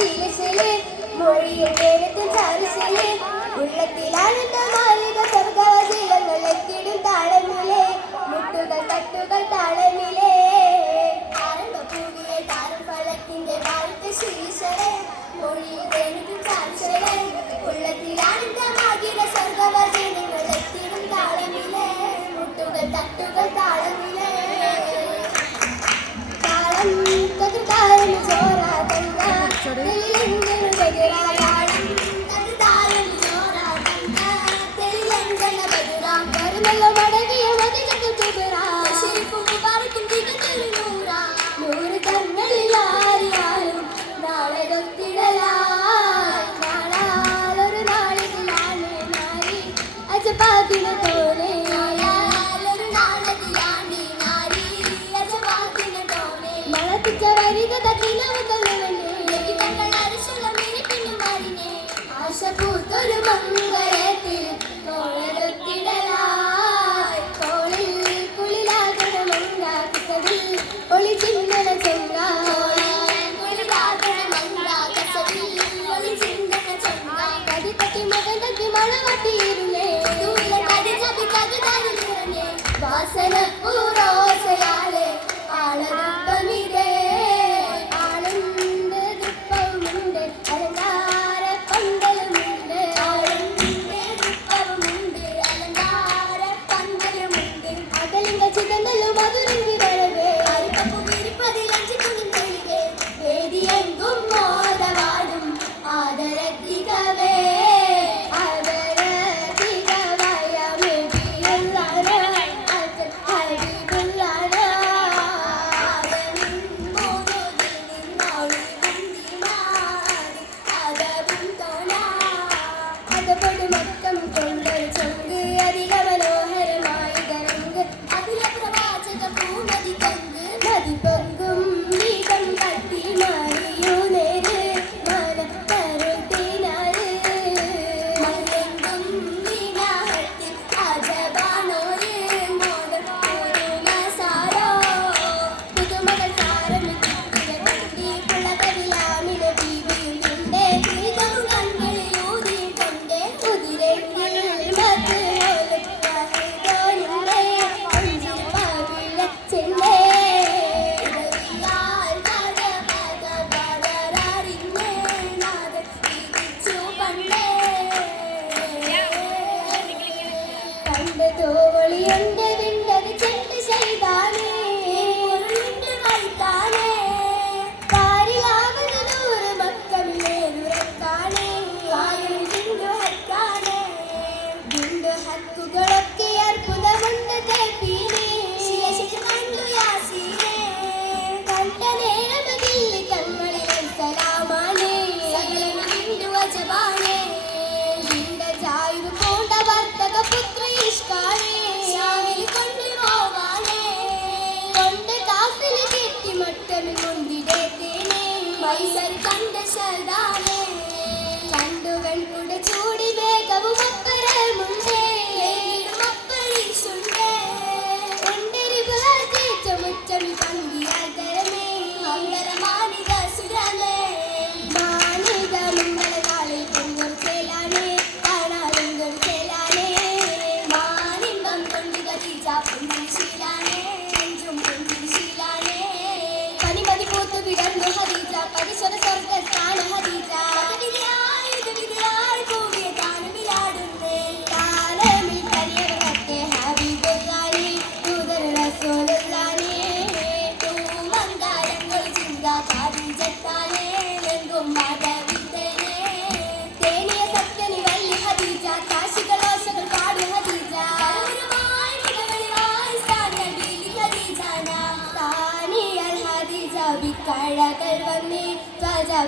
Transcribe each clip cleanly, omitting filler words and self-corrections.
ശീലശീലേ മൊഴിയിൽ കേരത്തിൽ ചാരിശീലേ ഉള്ളത്തിലാഴുന്ന മാലിക സ്വർഗവശീലങ്ങൾ എത്തിടും താളമിലേ മുട്ടുകൾ തട്ടുകൾ താളമിലേ ആരംഭഭൂമിയെ താരം ഫലത്തിന്റെ വാഴ്ത്ത ശീലശീലേ മൊഴിയിൽ കേരത്തിൽ ചാരിശീലേ ഉള്ളത്തിലാഴുന്ന സ്വർഗവശീലങ്ങൾ എത്തിടും താളമിലേ മുട്ടുകൾ തട്ടുകൾ താളമിലേ താളം തകർത്താരം ചോരാ തങ്ക തെളിലെങ്കിലും ജഗരായാളം തകർത്താരം ചോരാ തങ്ക തെളിലെങ്കിലും ബദുരാം വരുന്നല്ല മടങ്ങിയ മതികത്തിൽ തുബരാ ശരിക്കും പാർക്കും തികഞ്ഞൊരു നൂറാ നൂറ് കണ്ണുകളിൽ ആരിയാലും നാളെ തൊത്തിടലായി നാളാലൊരു നാളിലാണ് നാരി അജപാതിന പോലെ ആശപൂത്തൊരു മംഗളത്തിൽ തോളെടുത്തിടലായി തോളിൽ കുളിലാകണമങ്ങാകസവിൽ ഒളി ചിന്തന ചെങ്ക കടിത്തട്ടി മകനത്തി മണവട്ടിയിരുന്നേ വാസന പൂരോസയാലെ ആളൊരുപ്പമിതേ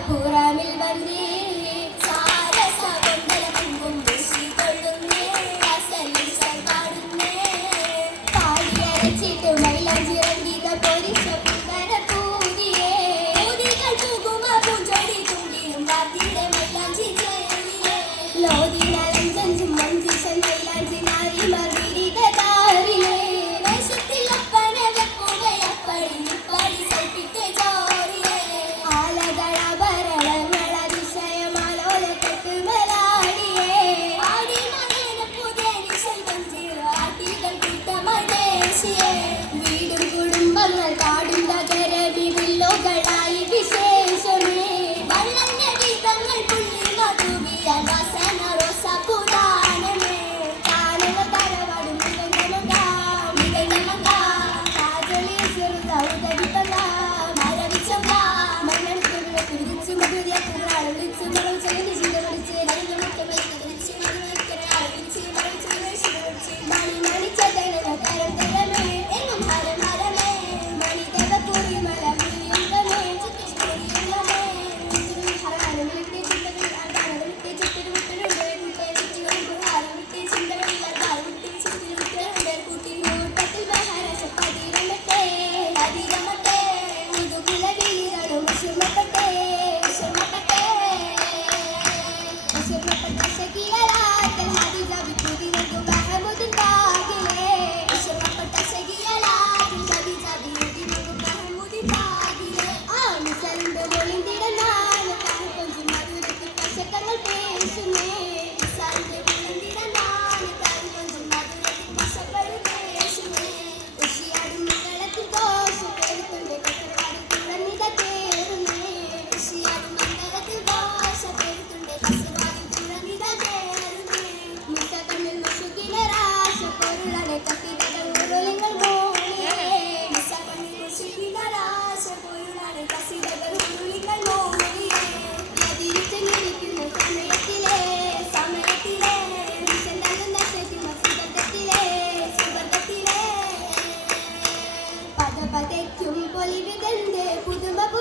പൂരാമിൽ വന്നേ ആലകള ഭരണങ്ങൾ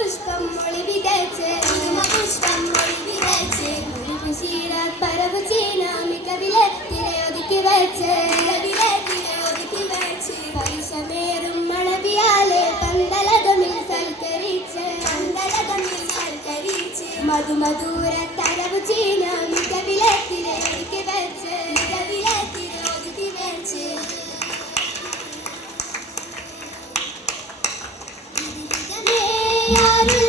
പുഷ്പം മൊളി വിതച്ച് പുഷ്പം മൊളി വിതച്ച് പരവു ചീന മികവിലെ തിരയൊതുക്കി വെച്ച് പരിശമേറും മണവിയാലെ പന്തലകമിൽ സൽക്കരിച്ച് മധുമധുര തരവു ചീന മികവിലെ തിരയൊതുക്കി വെച്ച് യാരുൽ